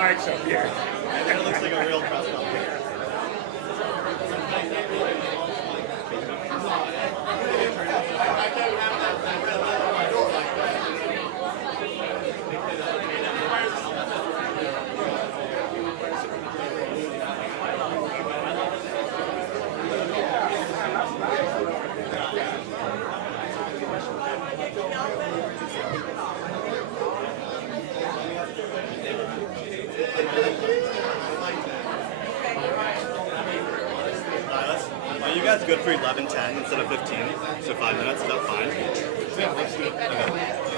mics up here. It looks like a real press conference. Are you guys good for 11:10 instead of 15? So 5 minutes, is that fine? Yeah, let's do it. Okay.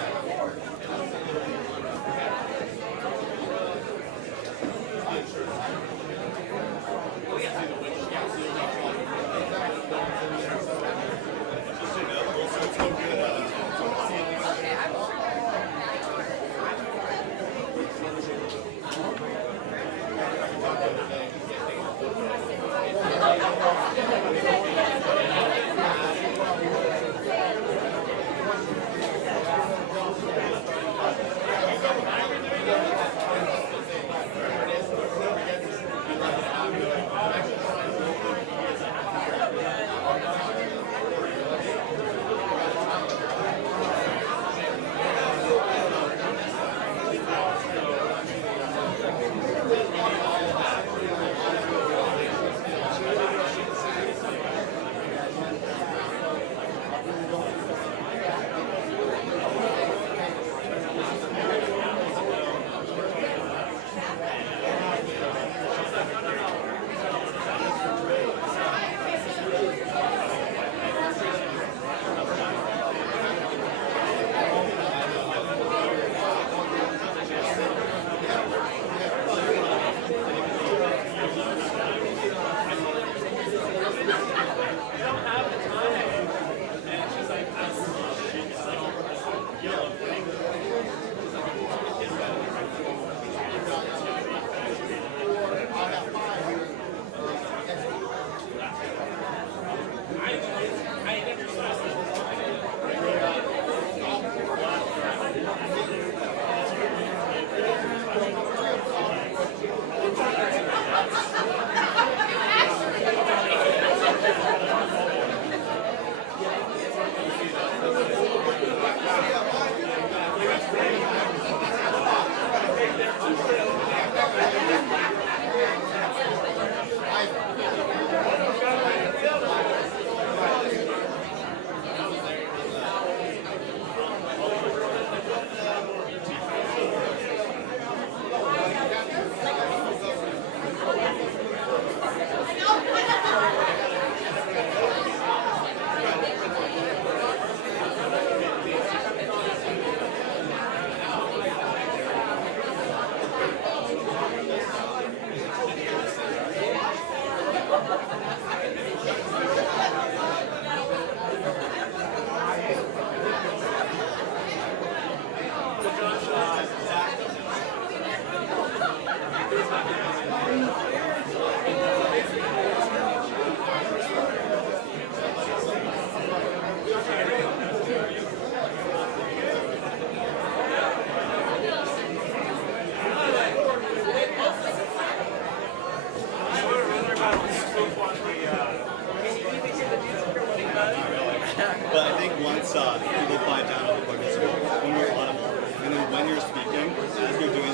little quiet down, a little more visible, when we're audible. And then when you're speaking, as you're doing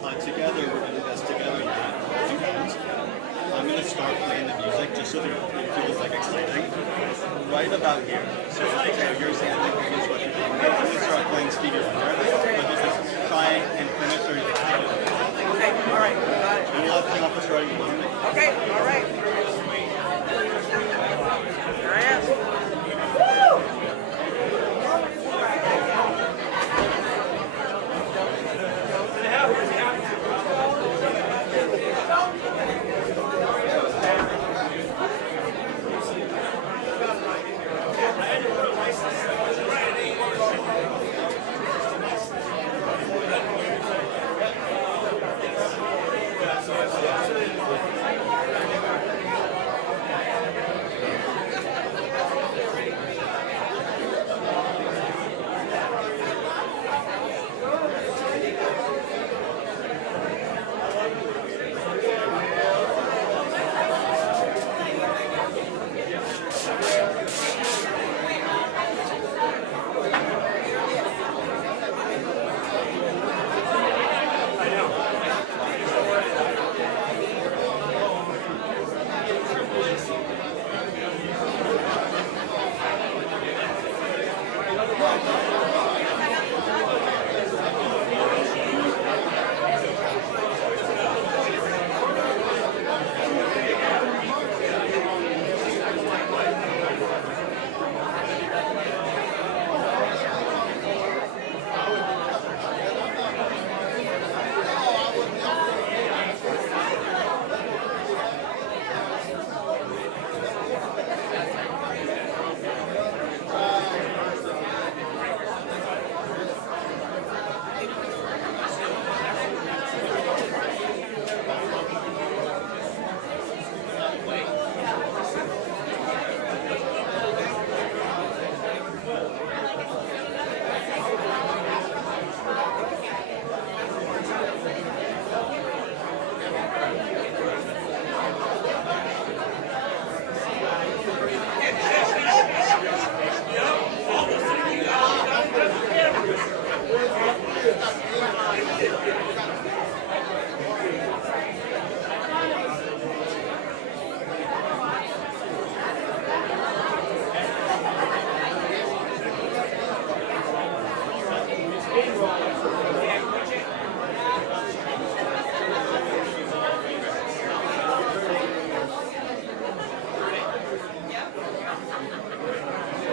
like together, we're doing this together, I'm going to start playing the music just so that it feels like exciting. Right about here. So you're saying like here's what you're doing. I'm going to start playing Stevie Wonder, but just try and finish or you have it. Okay, all right, got it. And we'll have to come up with starting music. Okay, all right. Here I am.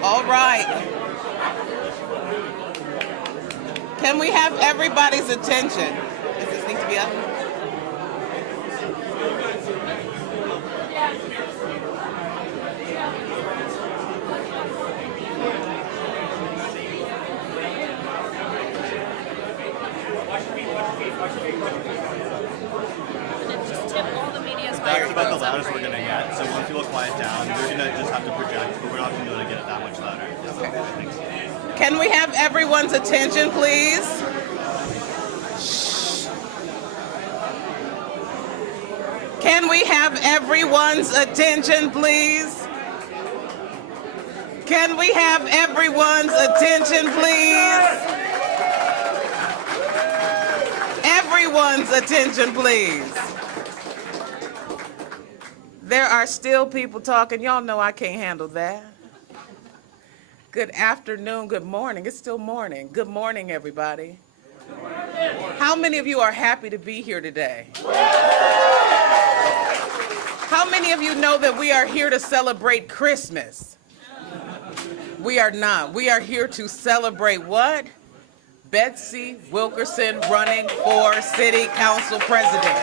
All right. Can we have everybody's attention? Does this need to be up? That's about the loudest we're going to get, so once people quiet down, we're going to just have to project, but we're not going to be able to get it that much louder. Okay. Can we have everyone's attention, please? Shh. Can we have everyone's attention, please? Can we have everyone's attention, please? Everyone's attention, please. There are still people talking. Y'all know I can't handle that. Good afternoon, good morning. It's still morning. Good morning, everybody. How many of you are happy to be here today? How many of you know that we are here to celebrate Christmas? We are not. We are here to celebrate what? Betsy Wilkerson running for City Council President.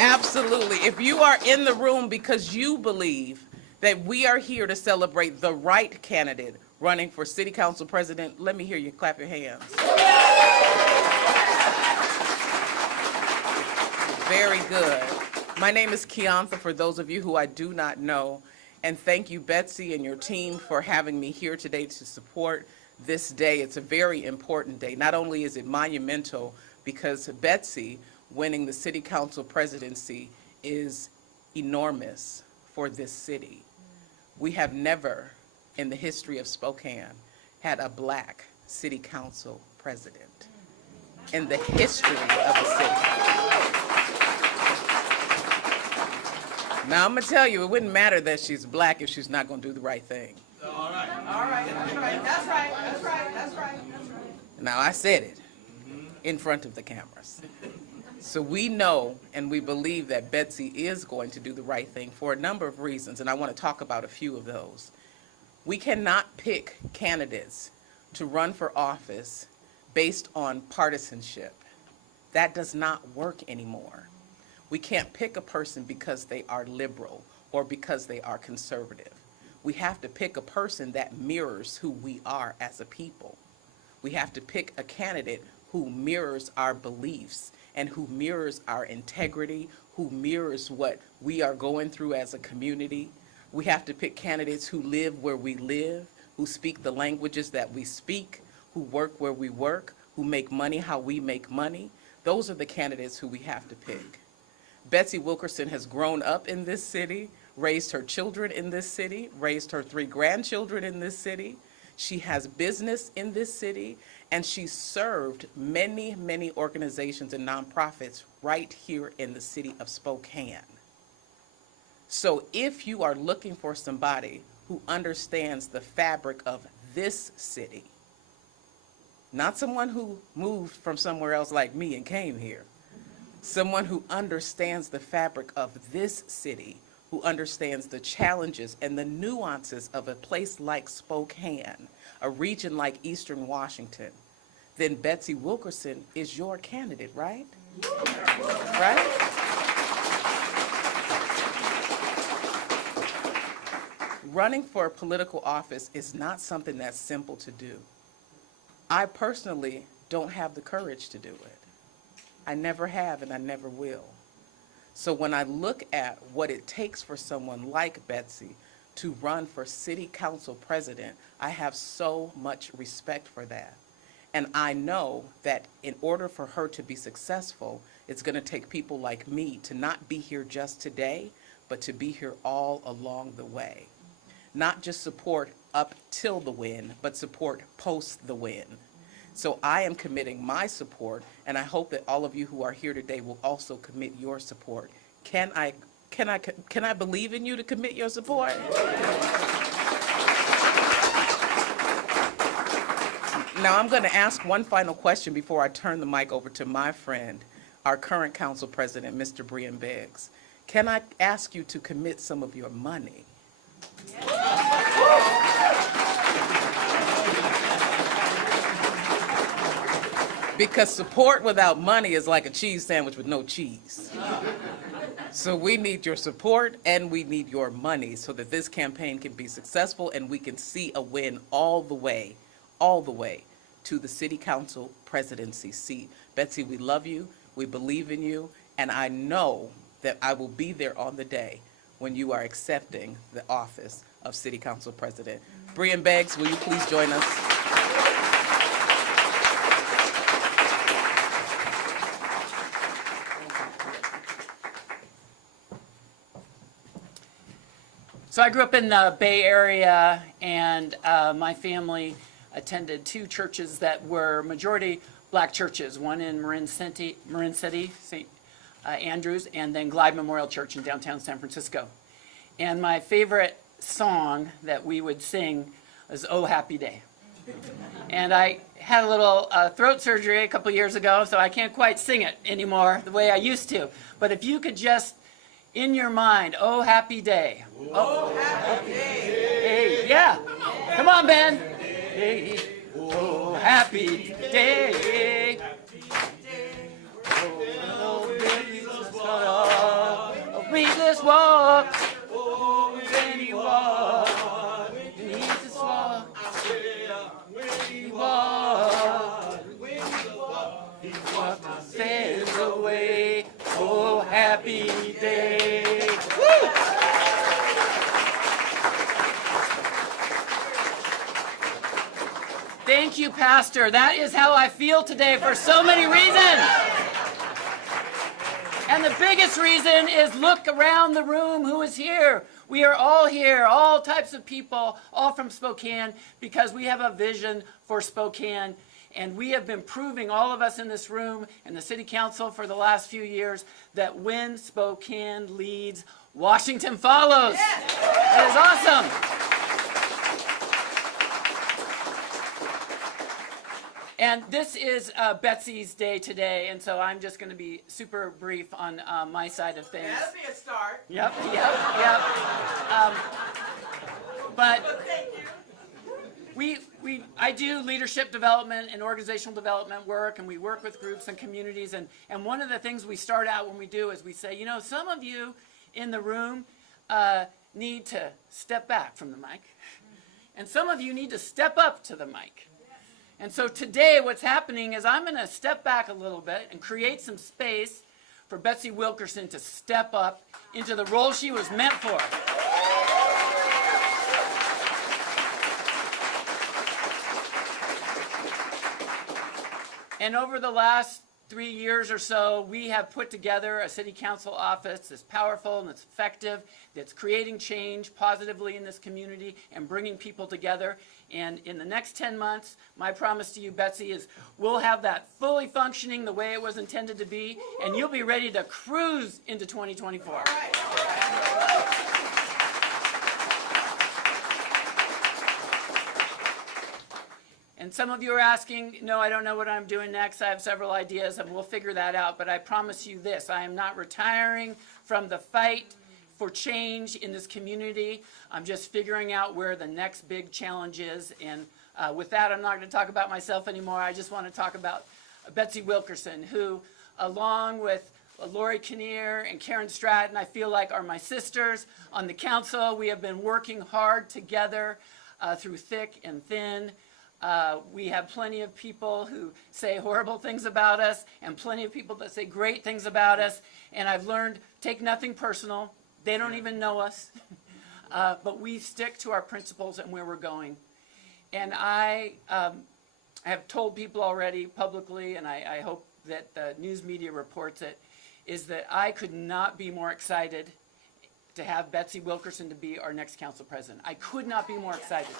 Absolutely. If you are in the room because you believe that we are here to celebrate the right candidate running for City Council President, let me hear you clap your hands. Very good. My name is Keonta, for those of you who I do not know, and thank you, Betsy, and your team for having me here today to support this day. It's a very important day. Not only is it monumental because Betsy winning the City Council presidency is enormous for this city. We have never in the history of Spokane had a black city council president. In the history of the city. Now I'm gonna tell you, it wouldn't matter that she's black if she's not gonna do the right thing. All right. That's right. That's right. That's right. That's right. Now I said it in front of the cameras. So we know and we believe that Betsy is going to do the right thing for a number of reasons, and I want to talk about a few of those. We cannot pick candidates to run for office based on partisanship. That does not work anymore. We can't pick a person because they are liberal or because they are conservative. We have to pick a person that mirrors who we are as a people. We have to pick a candidate who mirrors our beliefs and who mirrors our integrity, who mirrors what we are going through as a community. We have to pick candidates who live where we live, who speak the languages that we speak, who work where we work, who make money how we make money. Those are the candidates who we have to pick. Betsy Wilkerson has grown up in this city, raised her children in this city, raised her 3 grandchildren in this city. She has business in this city, and she served many, many organizations and nonprofits right here in the city of Spokane. So if you are looking for somebody who understands the fabric of this city, not someone who moved from somewhere else like me and came here, someone who understands the fabric of this city, who understands the challenges and the nuances of a place like Spokane, a region like Eastern Washington, then Betsy Wilkerson is your candidate, right? Right? Running for a political office is not something that's simple to do. I personally don't have the courage to do it. I never have and I never will. So when I look at what it takes for someone like Betsy to run for city council president, I have so much respect for that. And I know that in order for her to be successful, it's going to take people like me to not be here just today, but to be here all along the way. Not just support up till the win, but support post the win. So I am committing my support, and I hope that all of you who are here today will also commit your support. Can I believe in you to commit your support? Now I'm going to ask one final question before I turn the mic over to my friend, our current council president, Mr. Brian Beggs. Can I ask you to commit some of your money? Because support without money is like a cheese sandwich with no cheese. So we need your support and we need your money so that this campaign can be successful and we can see a win all the way to the city council presidency seat. Betsy, we love you, we believe in you, and I know that I will be there on the day when you are accepting the office of city council president. Brian Beggs, will you please join us? So I grew up in the Bay Area, and my family attended 2 churches that were majority black churches, one in Marin City, St. Andrews, and then Glide Memorial Church in downtown San Francisco. And my favorite song that we would sing was "Oh Happy Day." And I had a little throat surgery a couple years ago, so I can't quite sing it anymore the way I used to. But if you could just, in your mind, "Oh Happy Day." Oh, happy day. Hey, yeah. Come on, Ben. Hey, oh, happy day. Oh, Jesus walks. Oh, when he walks. Jesus walks. When he walks. He walks my sins away. Oh, happy day. Woo! Thank you, Pastor. That is how I feel today for so many reasons. And the biggest reason is look around the room who is here. We are all here, all types of people, all from Spokane, because we have a vision for Spokane. And we have been proving, all of us in this room and the city council for the last few years, that when Spokane leads, Washington follows. That is awesome. And this is Betsy's day today, and so I'm just going to be super brief on my side of things. That'll be a start. Yep. But I do leadership development and organizational development work, and we work with groups and communities. And one of the things we start out when we do is we say, you know, some of you in the room need to step back from the mic, and some of you need to step up to the mic. And so today what's happening is I'm going to step back a little bit and create some space for Betsy Wilkerson to step up into the role she was meant for. And over the last 3 years or so, we have put together a city council office that's powerful and that's effective, that's creating change positively in this community and bringing people together. And in the next 10 months, my promise to you, Betsy, is we'll have that fully functioning the way it was intended to be, and you'll be ready to cruise into 2024. And some of you are asking, no, I don't know what I'm doing next. I have several ideas, and we'll figure that out. But I promise you this, I am not retiring from the fight for change in this community. I'm just figuring out where the next big challenge is. And with that, I'm not going to talk about myself anymore. I just want to talk about Betsy Wilkerson, who, along with Lori Kinnear and Karen Stratton, I feel like are my sisters on the council. We have been working hard together through thick and thin. We have plenty of people who say horrible things about us and plenty of people that say great things about us. And I've learned, take nothing personal. They don't even know us. But we stick to our principles and where we're going. And I have told people already publicly, and I hope that the news media reports it, is that I could not be more excited to have Betsy Wilkerson to be our next council president. I could not be more excited.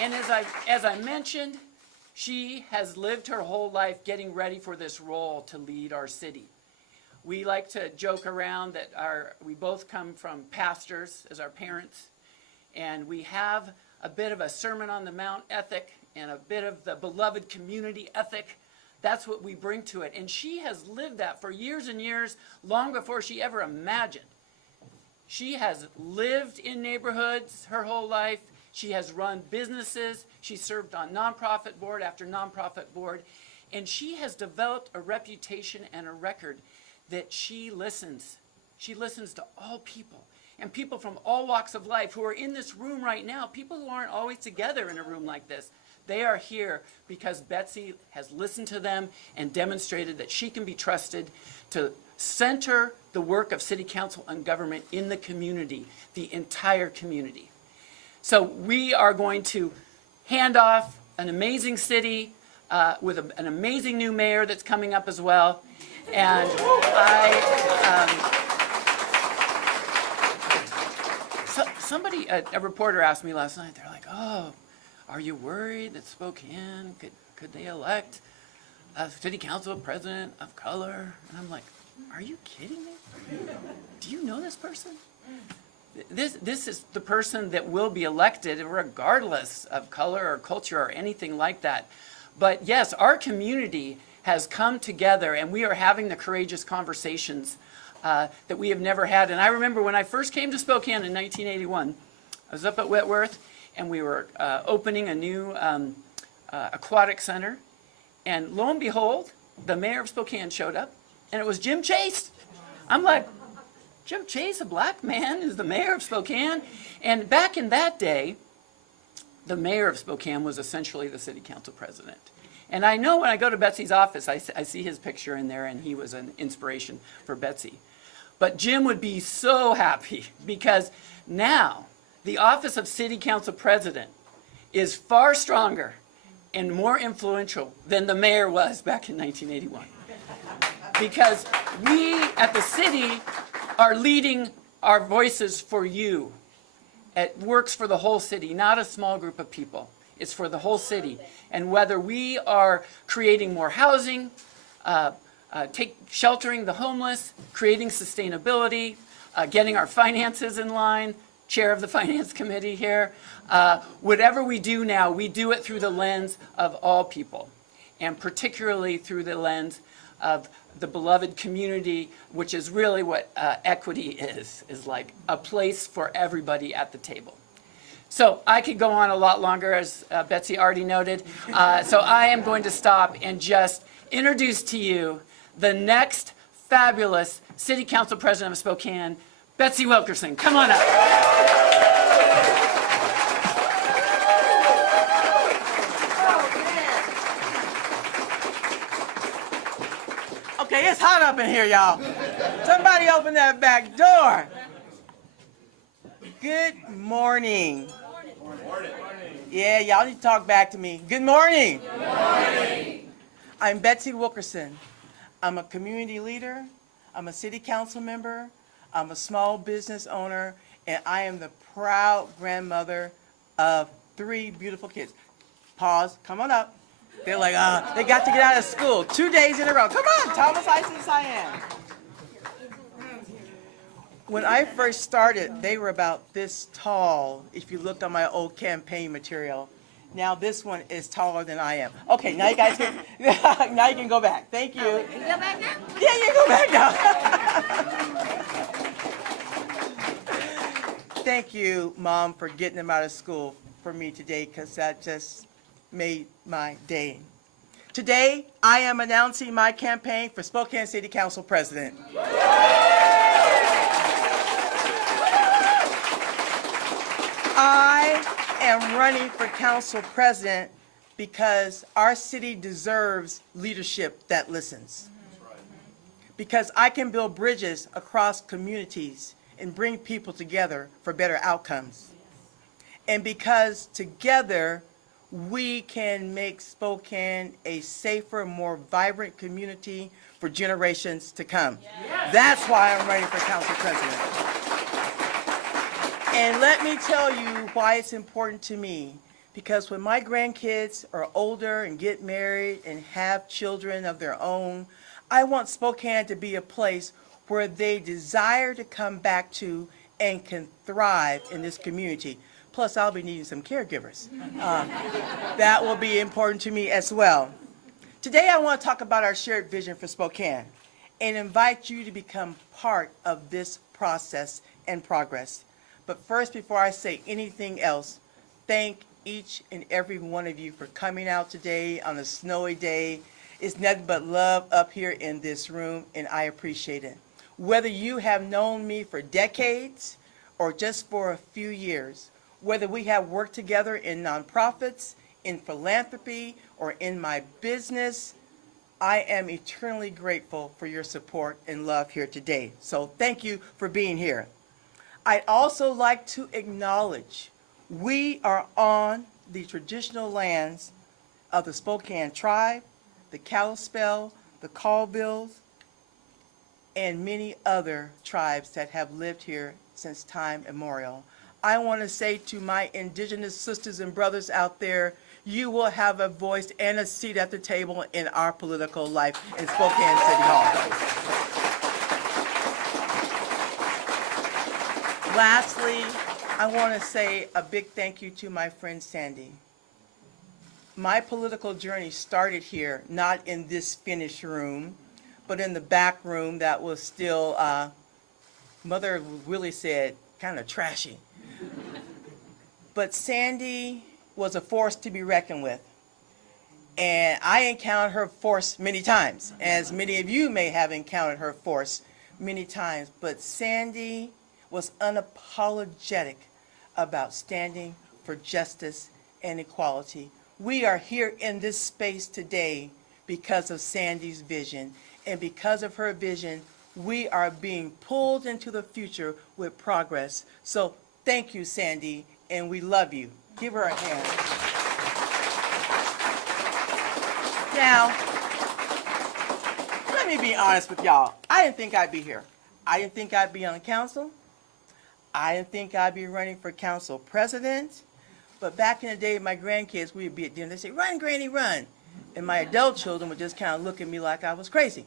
And as I mentioned, she has lived her whole life getting ready for this role to lead our city. We like to joke around that we both come from pastors as our parents, and we have a bit of a Sermon on the Mount ethic and a bit of the beloved community ethic. That's what we bring to it. And she has lived that for years and years, long before she ever imagined. She has lived in neighborhoods her whole life. She has run businesses. She served on nonprofit board after nonprofit board. And she has developed a reputation and a record that she listens. She listens to all people and people from all walks of life who are in this room right now, people who aren't always together in a room like this. They are here because Betsy has listened to them and demonstrated that she can be trusted to center the work of city council and government in the community, the entire community. So we are going to hand off an amazing city with an amazing new mayor that's coming up as well. And a reporter asked me last night, they're like, oh, are you worried that Spokane, could they elect a city council president of color? And I'm like, are you kidding me? Do you know this person? This is the person that will be elected regardless of color or culture or anything like that. But yes, our community has come together and we are having the courageous conversations that we have never had. And I remember when I first came to Spokane in 1981, I was up at Whitworth and we were opening a new aquatic center. And lo and behold, the mayor of Spokane showed up and it was Jim Chase. I'm like, Jim Chase, a black man, is the mayor of Spokane. And back in that day, the mayor of Spokane was essentially the city council president. And I know when I go to Betsy's office, I see his picture in there, and he was an inspiration for Betsy. But Jim would be so happy because now the office of city council president is far stronger and more influential than the mayor was back in 1981. because we at the city are leading our voices for you. It works for the whole city, not a small group of people. It's for the whole city. And whether we are creating more housing, sheltering the homeless, creating sustainability, getting our finances in line, chair of the finance committee here, whatever we do now, we do it through the lens of all people, and particularly through the lens of the beloved community, which is really what equity is like a place for everybody at the table. So I could go on a lot longer, as Betsy already noted. So I am going to stop and just introduce to you the next fabulous City Council President of Spokane, Betsy Wilkerson. Come on up. Okay, it's hot up in here, y'all. Somebody open that back door. Good morning. Yeah, y'all need to talk back to me. Good morning. Good morning. I'm Betsy Wilkerson. I'm a community leader. I'm a city council member. I'm a small business owner, and I am the proud grandmother of 3 beautiful kids. Pause. Come on up. They're like, they got to get out of school 2 days in a row. Come on, Thomas, Isis, Cyan. When I first started, they were about this tall, if you looked on my old campaign material. Now this one is taller than I am. Okay, now you guys can, now you can go back. Thank you. You go back now? Yeah, you go back now. Thank you, Mom, for getting them out of school for me today, because that just made my day. Today, I am announcing my campaign for Spokane City Council President. I am running for council president because our city deserves leadership that listens. Because I can build bridges across communities and bring people together for better outcomes. And because together we can make Spokane a safer, more vibrant community for generations to come. Yes. That's why I'm running for council president. And let me tell you why it's important to me. Because when my grandkids are older and get married and have children of their own, I want Spokane to be a place where they desire to come back to and can thrive in this community. Plus, I'll be needing some caregivers. That will be important to me as well. Today, I want to talk about our shared vision for Spokane and invite you to become part of this process and progress. But first, before I say anything else, thank each and every one of you for coming out today on a snowy day. It's nothing but love up here in this room, and I appreciate it. Whether you have known me for decades or just for a few years, whether we have worked together in nonprofits, in philanthropy, or in my business, I am eternally grateful for your support and love here today. So thank you for being here. I'd also like to acknowledge we are on the traditional lands of the Spokane tribe, the Kalispel, the Colvilles, and many other tribes that have lived here since time immemorial. I want to say to my indigenous sisters and brothers out there, you will have a voice and a seat at the table in our political life in Spokane City Hall. Lastly, I want to say a big thank you to my friend Sandy. My political journey started here, not in this finished room, but in the back room that was still, Mother Willie said, kind of trashy. But Sandy was a force to be reckoned with. And I encountered her force many times, as many of you may have encountered her force many times. But Sandy was unapologetic about standing for justice and equality. We are here in this space today because of Sandy's vision. And because of her vision, we are being pulled into the future with progress. So thank you, Sandy, and we love you. Give her a hand. Now, let me be honest with y'all. I didn't think I'd be here. I didn't think I'd be on the council. I didn't think I'd be running for council president. But back in the day, my grandkids, we'd be at dinner, they'd say, "Run, Granny, run." And my adult children would just kind of look at me like I was crazy.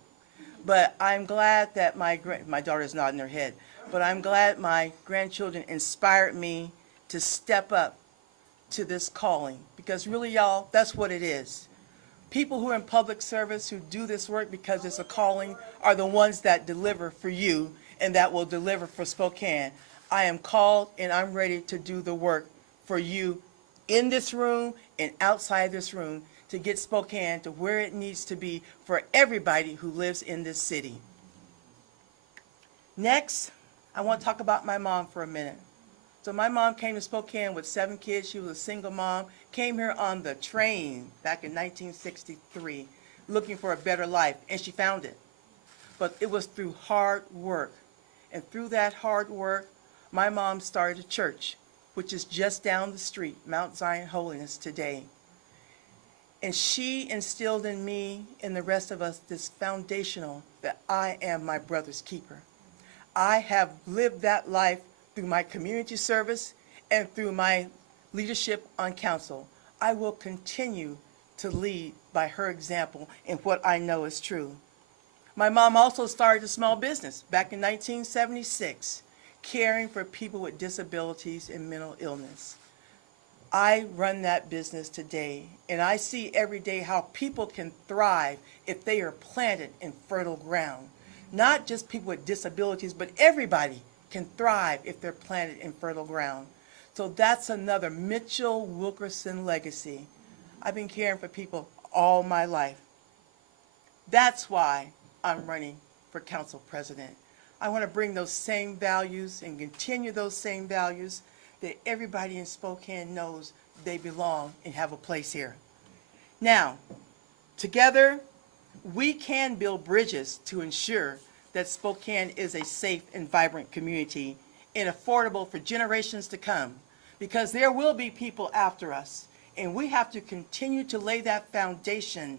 But I'm glad that my daughter's nodding her head, but I'm glad my grandchildren inspired me to step up to this calling. Because really, y'all, that's what it is. People who are in public service, who do this work because it's a calling, are the ones that deliver for you and that will deliver for Spokane. I am called and I'm ready to do the work for you in this room and outside this room to get Spokane to where it needs to be for everybody who lives in this city. Next, I want to talk about my mom for a minute. So my mom came to Spokane with 7 kids. She was a single mom, came here on the train back in 1963, looking for a better life, and she found it. But it was through hard work. And through that hard work, my mom started a church, which is just down the street, Mount Zion Holiness today. And she instilled in me and the rest of us this foundational that I am my brother's keeper. I have lived that life through my community service and through my leadership on council. I will continue to lead by her example in what I know is true. My mom also started a small business back in 1976, caring for people with disabilities and mental illness. I run that business today, and I see every day how people can thrive if they are planted in fertile ground. Not just people with disabilities, but everybody can thrive if they're planted in fertile ground. So that's another Mitchell Wilkerson legacy. I've been caring for people all my life. That's why I'm running for council president. I want to bring those same values and continue those same values that everybody in Spokane knows they belong and have a place here. Now, together, we can build bridges to ensure that Spokane is a safe and vibrant community and affordable for generations to come, because there will be people after us, and we have to continue to lay that foundation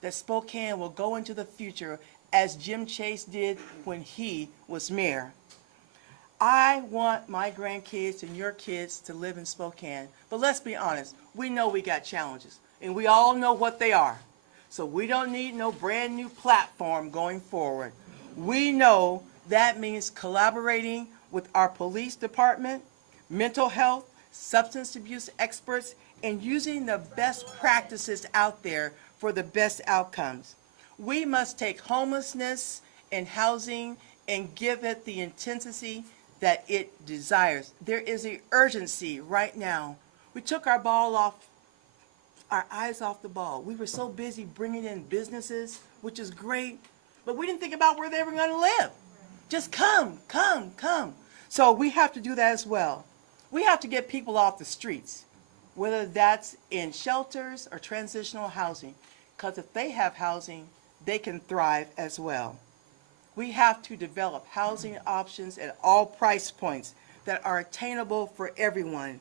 that Spokane will go into the future as Jim Chase did when he was mayor. I want my grandkids and your kids to live in Spokane, but let's be honest, we know we got challenges, and we all know what they are. So we don't need no brand new platform going forward. We know that means collaborating with our police department, mental health, substance abuse experts, and using the best practices out there for the best outcomes. We must take homelessness and housing and give it the intensity that it desires. There is an urgency right now. We took our eyes off the ball. We were so busy bringing in businesses, which is great, but we didn't think about where they were going to live. Just come. So we have to do that as well. We have to get people off the streets, whether that's in shelters or transitional housing, because if they have housing, they can thrive as well. We have to develop housing options at all price points that are attainable for everyone.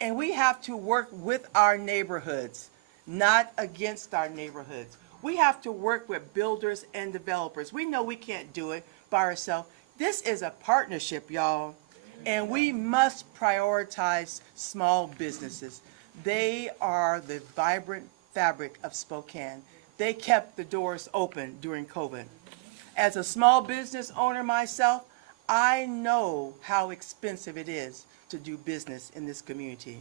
And we have to work with our neighborhoods, not against our neighborhoods. We have to work with builders and developers. We know we can't do it by ourselves. This is a partnership, y'all. And we must prioritize small businesses. They are the vibrant fabric of Spokane. They kept the doors open during COVID. As a small business owner myself, I know how expensive it is to do business in this community.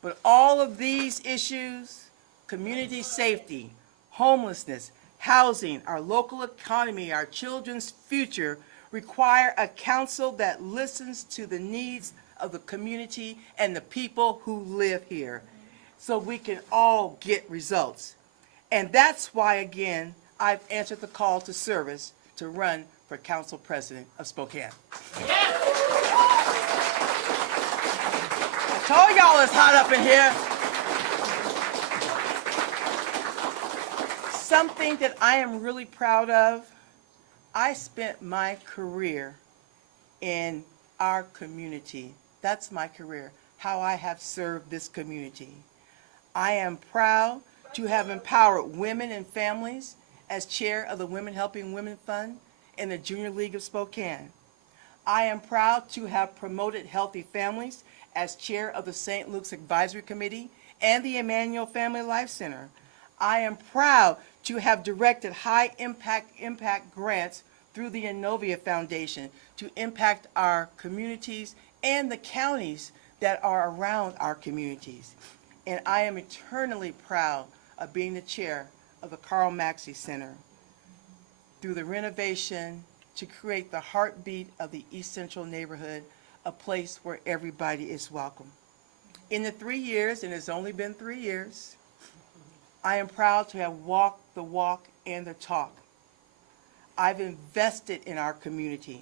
But all of these issues, community safety, homelessness, housing, our local economy, our children's future, require a council that listens to the needs of the community and the people who live here, so we can all get results. And that's why, again, I've answered the call to service to run for council president of Spokane. I told y'all it's hot up in here. Something that I am really proud of, I spent my career in our community. That's my career, how I have served this community. I am proud to have empowered women and families as chair of the Women Helping Women Fund and the Junior League of Spokane. I am proud to have promoted healthy families as chair of the St. Luke's Advisory Committee and the Emmanuel Family Life Center. I am proud to have directed high impact grants through the Innovia Foundation to impact our communities and the counties that are around our communities. And I am eternally proud of being the chair of the Carl Maxey Center through the renovation to create the heartbeat of the East Central neighborhood, a place where everybody is welcome. In the 3 years, and it's only been 3 years, I am proud to have walked the walk and the talk. I've invested in our community.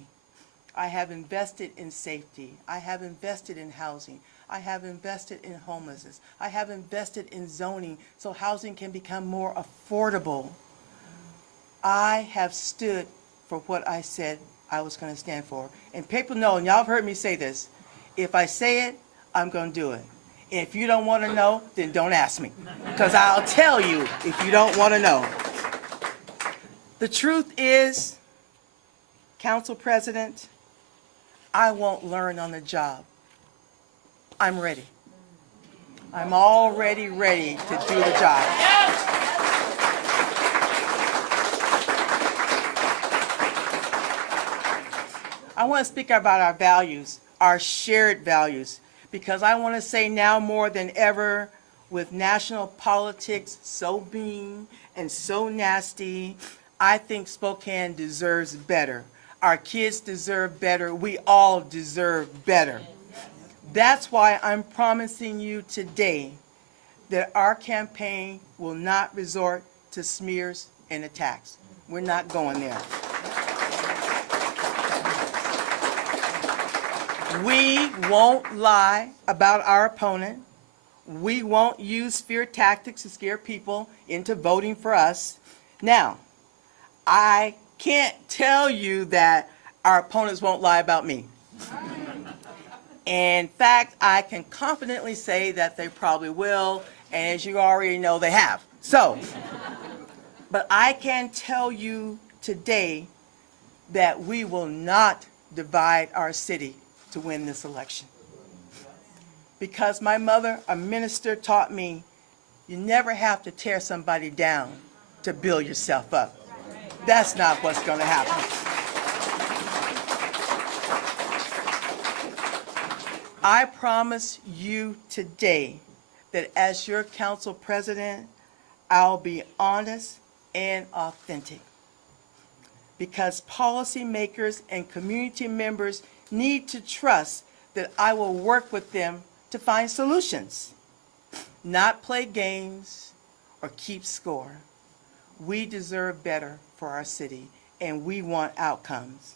I have invested in safety. I have invested in housing. I have invested in homelessness. I have invested in zoning so housing can become more affordable. I have stood for what I said I was going to stand for. And people know, and y'all have heard me say this, if I say it, I'm going to do it. And if you don't want to know, then don't ask me, because I'll tell you if you don't want to know. The truth is, Council President, I won't learn on the job. I'm ready. I'm already ready to do the job. I want to speak about our values, our shared values, because I want to say now more than ever, with national politics so mean and so nasty, I think Spokane deserves better. Our kids deserve better. We all deserve better. That's why I'm promising you today that our campaign will not resort to smears and attacks. We're not going there. We won't lie about our opponent. We won't use fear tactics to scare people into voting for us. Now, I can't tell you that our opponents won't lie about me. In fact, I can confidently say that they probably will, and as you already know, they have. So, but I can tell you today that we will not divide our city to win this election. Because my mother, a minister, taught me you never have to tear somebody down to build yourself up. That's not what's going to happen. I promise you today that as your council president, I'll be honest and authentic. Because policymakers and community members need to trust that I will work with them to find solutions, not play games or keep score. We deserve better for our city, and we want outcomes.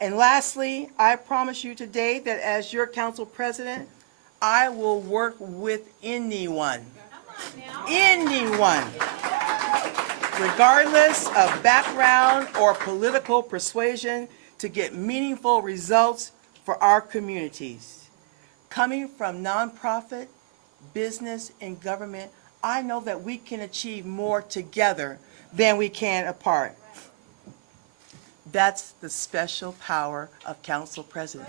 And lastly, I promise you today that as your council president, I will work with anyone, regardless of background or political persuasion, to get meaningful results for our communities. Coming from nonprofit, business, and government, I know that we can achieve more together than we can apart. That's the special power of council president.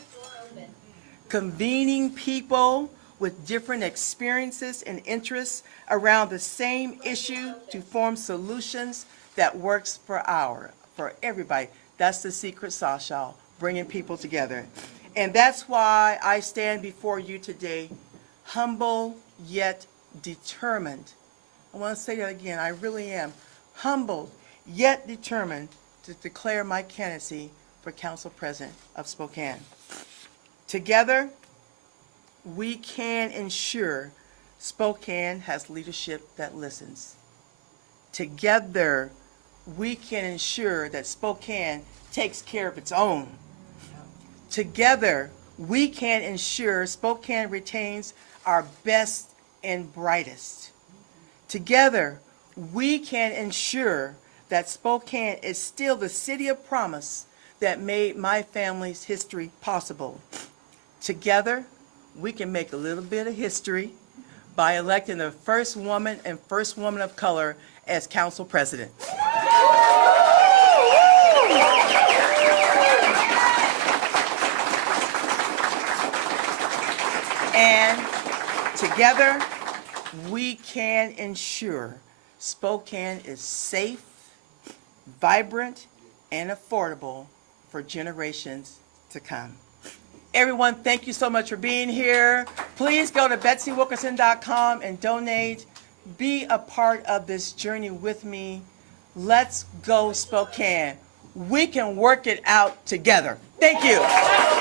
Convening people with different experiences and interests around the same issue to form solutions that works for everybody. That's the secret sauce, y'all, bringing people together. And that's why I stand before you today, humble yet determined. I want to say that again, I really am humbled yet determined to declare my candidacy for council president of Spokane. Together, we can ensure Spokane has leadership that listens. Together, we can ensure that Spokane takes care of its own. Together, we can ensure Spokane retains our best and brightest. Together, we can ensure that Spokane is still the city of promise that made my family's history possible. Together, we can make a little bit of history by electing the first woman and first woman of color as council president. And together, we can ensure Spokane is safe, vibrant, and affordable for generations to come. Everyone, thank you so much for being here. Please go to betsywilkerson.com and donate. Be a part of this journey with me. Let's go Spokane. We can work it out together. Thank you.